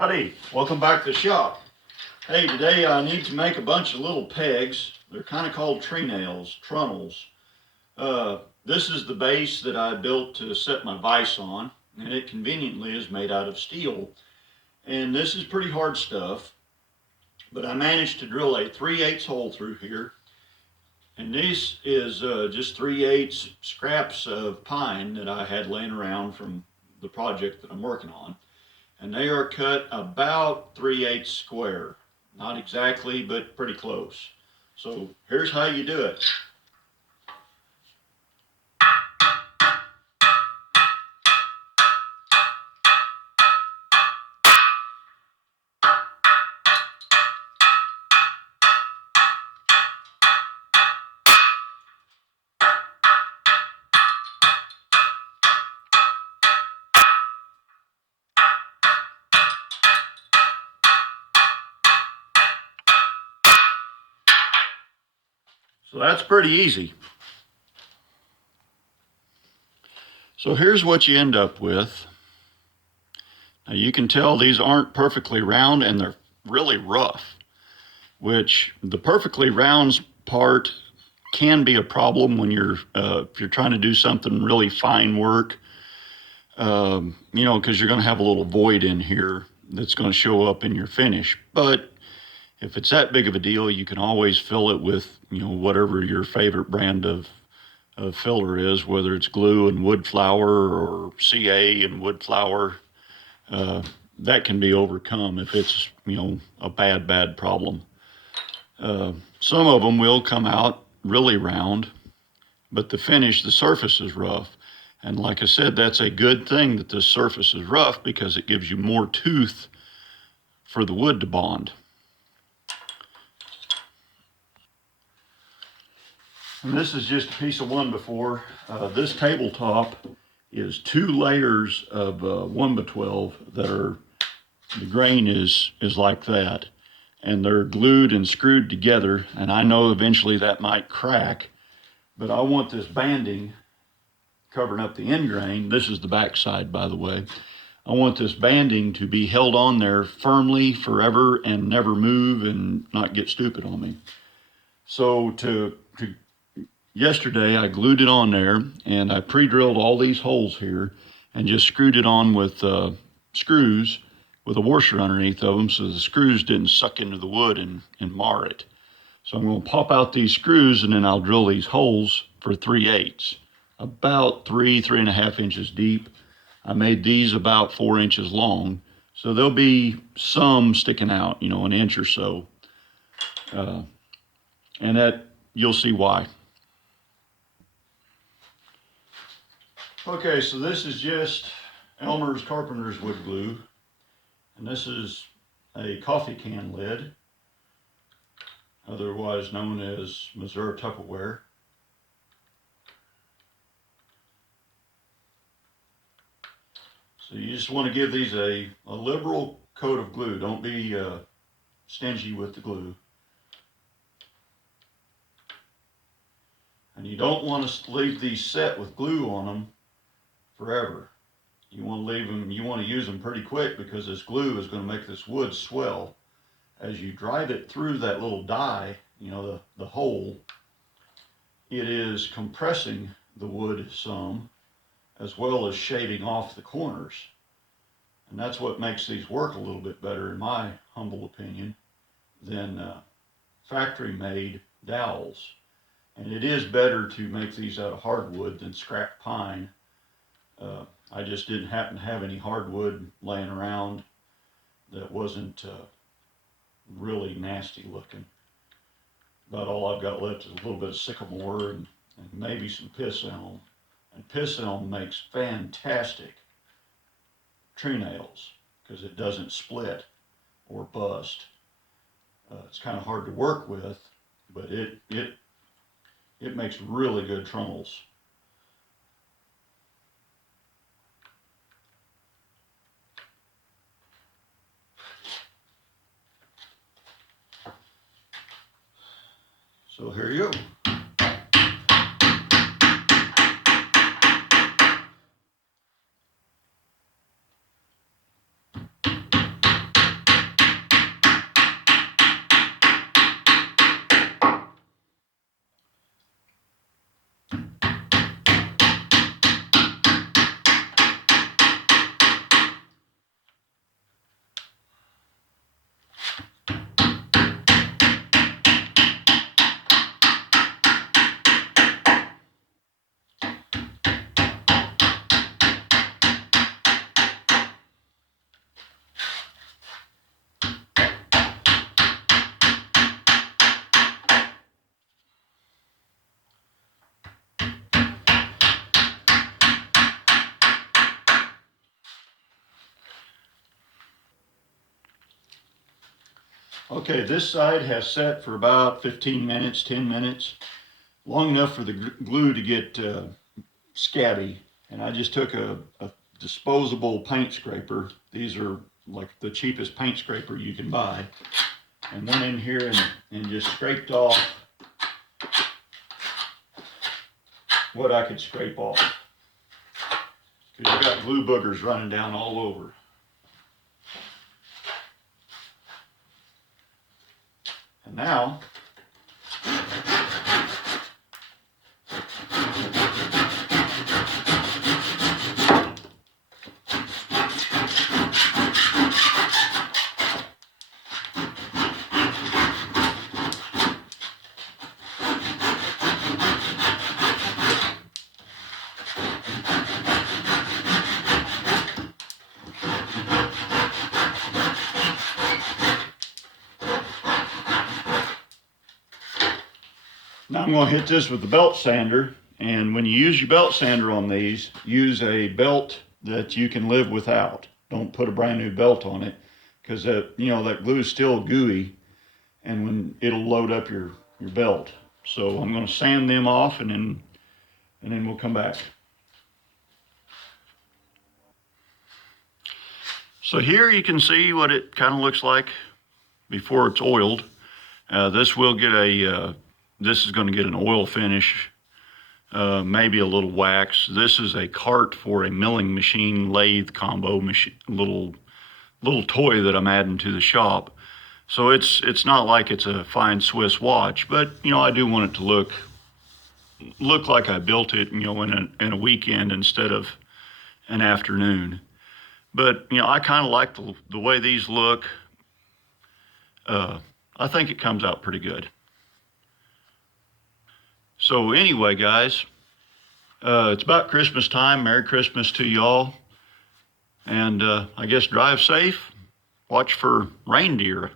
Howdy, welcome back to the shop. Hey, today I need to make a bunch of little pegs. They're kind of called tree nails, trunnels. This is the base that I built to set my vise on, and it conveniently is made out of steel. And this is pretty hard stuff, but I managed to drill a 3/8 hole through here. And this is just 3/8 scraps of pine that I had laying around from the project that I'm working on. And they are cut about 3/8 square. Not exactly, but pretty close. So here's how you do it. So that's pretty easy. So here's what you end up with. Now you can tell these aren't perfectly round and they're really rough, which the perfectly round part can be a problem when if you're trying to do something really fine work, because you're going to have a little void in here that's going to show up in your finish. But if it's that big of a deal, you can always fill it with, whatever your favorite brand of filler is, whether it's glue and wood flour or CA and wood flour. That can be overcome if it's, a bad problem. Some of them will come out really round, but the surface is rough. And like I said, that's a good thing that this surface is rough because it gives you more tooth for the wood to bond. And this is just a piece of 1x4. This tabletop is 2 layers of 1x12 that are, the grain is like that. And they're glued and screwed together. And I know eventually that might crack, but I want this banding covering up the end grain. This is the back side, by the way. I want this banding to be held on there firmly forever and never move and not get stupid on me. So yesterday I glued it on there and I pre-drilled all these holes here and just screwed it on with screws with a washer underneath of them so the screws didn't suck into the wood and mar it. So I'm going to pop out these screws and then I'll drill these holes for 3/8, about 3.5 inches deep. I made these about 4 inches long, so there'll be some sticking out, an inch or so. And that you'll see why. Okay, so this is just Elmer's Carpenter's wood glue, and this is a coffee can lid, otherwise known as Missouri Tupperware. So you just want to give these a liberal coat of glue. Don't be stingy with the glue. And you don't want to leave these set with glue on them forever. You want to leave them, you want to use them pretty quick because this glue is going to make this wood swell. As you drive it through that little die, the hole, it is compressing the wood some, as well as shaving off the corners. And that's what makes these work a little bit better, in my humble opinion, than factory-made dowels. And it is better to make these out of hardwood than scrap pine. I just didn't happen to have any hardwood laying around that wasn't really nasty looking. About all I've got left is a little bit of sycamore and maybe some piss elm. And piss elm makes fantastic tree nails because it doesn't split or bust. It's kind of hard to work with, but it makes really good trunnels. So here you go. Okay, this side has set for about 15 minutes, 10 minutes, long enough for the glue to get scabby. And I just took a disposable paint scraper. These are like the cheapest paint scraper you can buy. And went in here and just scraped off what I could scrape off. Because you got glue boogers running down all over. And now, I'm going to hit this with the belt sander. And when you use your belt sander on these, use a belt that you can live without. Don't put a brand new belt on it, because that glue is still gooey, and when it'll load up your belt. So I'm going to sand them off, and then we'll come back. So here you can see what it kind of looks like before it's oiled. This will get this is going to get an oil finish, maybe a little wax. This is a cart for a milling machine lathe combo machine, little toy that I'm adding to the shop. So it's not like it's a fine Swiss watch, but I do want it to look like I built it, in a weekend instead of an afternoon. But I kind of like the way these look. I think it comes out pretty good. So anyway, guys, it's about Christmas time. Merry Christmas to y'all. And I guess drive safe. Watch for reindeer.